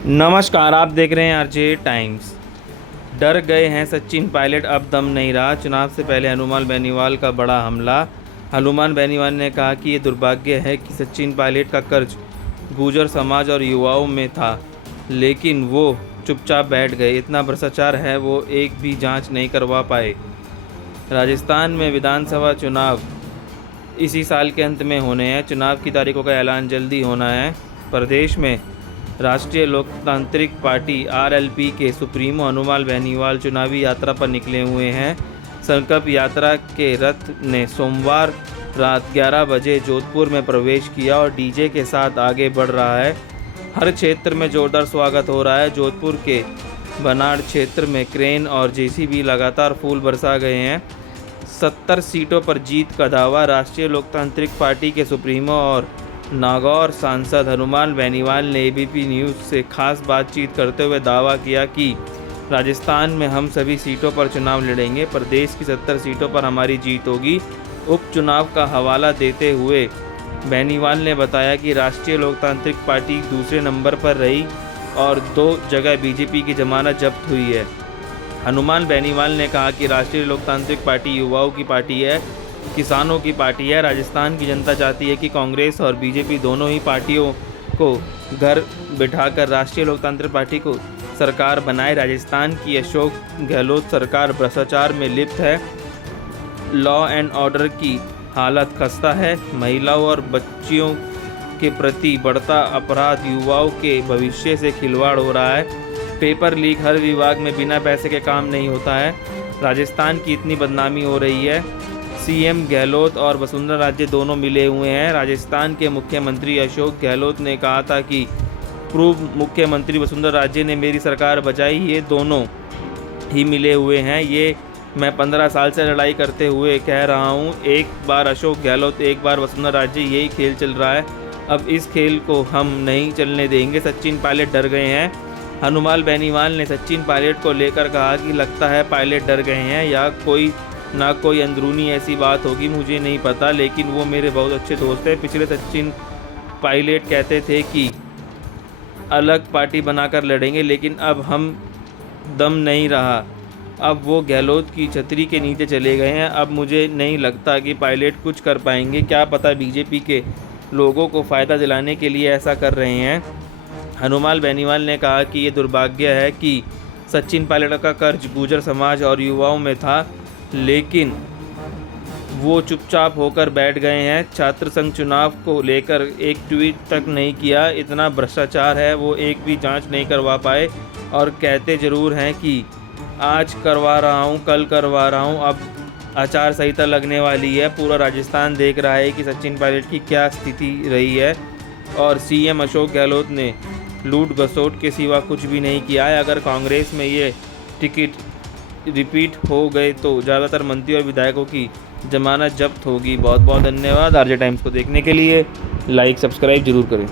नमस्कार, आप देख रहे हैं आरजे टाइम्स। डर गए हैं सचिन पायलट, अब दम नहीं रहा। चुनाव से पहले हनुमान बेनीवाल का बड़ा हमला। हनुमान बेनीवाल ने कहा कि ये दुर्भाग्य है कि सचिन पायलट का कर्ज गुर्जर समाज और युवाओं में था, लेकिन वो चुपचाप बैठ गए। इतना भ्रष्टाचार है, वो एक भी जांच नहीं करवा पाए। राजस्थान में विधानसभा चुनाव इसी साल के अंत में होने हैं। चुनाव की तारीखों का ऐलान जल्दी होना है। प्रदेश में राष्ट्रीय लोकतांत्रिक पार्टी आरएलपी के सुप्रीमो हनुमान बेनीवाल चुनावी यात्रा पर निकले हुए हैं। संकल्प यात्रा के रथ ने सोमवार रात 11 बजे जोधपुर में प्रवेश किया और डीजे के साथ आगे बढ़ रहा है। हर क्षेत्र में जोरदार स्वागत हो रहा है। जोधपुर के बनाड़ क्षेत्र में क्रेन और जेसीबी लगातार फूल बरसा गए हैं। 70 सीटों पर जीत का दावा। राष्ट्रीय लोकतांत्रिक पार्टी के सुप्रीमो और नागौर सांसद हनुमान बेनीवाल ने एबीपी न्यूज़ से खास बातचीत करते हुए दावा किया कि राजस्थान में हम सभी सीटों पर चुनाव लड़ेंगे। प्रदेश की 70 सीटों पर हमारी जीत होगी। उपचुनाव का हवाला देते हुए बेनीवाल ने बताया कि राष्ट्रीय लोकतांत्रिक पार्टी दूसरे नंबर पर रही और 2 जगह बीजेपी की जमानत जब्त हुई है। हनुमान बेनीवाल ने कहा कि राष्ट्रीय लोकतांत्रिक पार्टी युवाओं की पार्टी है, किसानों की पार्टी है। राजस्थान की जनता चाहती है कि कांग्रेस और बीजेपी दोनों ही पार्टियों को घर बिठाकर राष्ट्रीय लोकतांत्रिक पार्टी को सरकार बनाए। राजस्थान की अशोक गहलोत सरकार भ्रष्टाचार में लिप्त है। लॉ एंड ऑर्डर की हालत खस्ता है। महिलाओं और बच्चियों के प्रति बढ़ता अपराध, युवाओं के भविष्य से खिलवाड़ हो रहा है। पेपर लीक, हर विभाग में बिना पैसे के काम नहीं होता है। राजस्थान की इतनी बदनामी हो रही है। सीएम गहलोत और वसुंधरा राजे दोनों मिले हुए हैं। राजस्थान के मुख्यमंत्री अशोक गहलोत ने कहा था कि पूर्व मुख्यमंत्री वसुंधरा राजे ने मेरी सरकार बचाई। ये दोनों ही मिले हुए हैं। ये मैं 15 साल से लड़ाई करते हुए कह रहा हूँ, एक बार अशोक गहलोत, एक बार वसुंधरा राजे, यही खेल चल रहा है। अब इस खेल को हम नहीं चलने देंगे। सचिन पायलट डर गए हैं। हनुमान बेनीवाल ने सचिन पायलट को लेकर कहा कि लगता है पायलट डर गए हैं, या कोई अंदरूनी ऐसी बात होगी, मुझे नहीं पता, लेकिन वो मेरे बहुत अच्छे दोस्त हैं। पिछले सचिन पायलट कहते थे कि अलग पार्टी बनाकर लड़ेंगे, लेकिन अब हम दम नहीं रहा। अब वो गहलोत की छतरी के नीचे चले गए हैं। अब मुझे नहीं लगता कि पायलट कुछ कर पाएंगे। क्या पता बीजेपी के लोगों को फ़ायदा दिलाने के लिए ऐसा कर रहे हैं। हनुमान बेनीवाल ने कहा कि ये दुर्भाग्य है कि सचिन पायलट का कर्ज गुर्जर समाज और युवाओं में था, लेकिन वो चुपचाप होकर बैठ गए हैं। छात्र संघ चुनाव को लेकर एक ट्वीट तक नहीं किया। इतना भ्रष्टाचार है, वो एक भी जांच नहीं करवा पाए और कहते ज़रूर हैं कि आज करवा रहा हूँ, कल करवा रहा हूँ। अब आचार संहिता लगने वाली है। पूरा राजस्थान देख रहा है कि सचिन पायलट की क्या स्थिति रही है। और सीएम अशोक गहलोत ने लूट घसोट के सिवा कुछ भी नहीं किया है। अगर कांग्रेस में ये टिकट रिपीट हो गए तो ज़्यादातर मंत्री और विधायकों की जमानत जब्त होगी। बहुत बहुत धन्यवाद। आरजे टाइम्स को देखने के लिए लाइक सब्सक्राइब जरूर करें।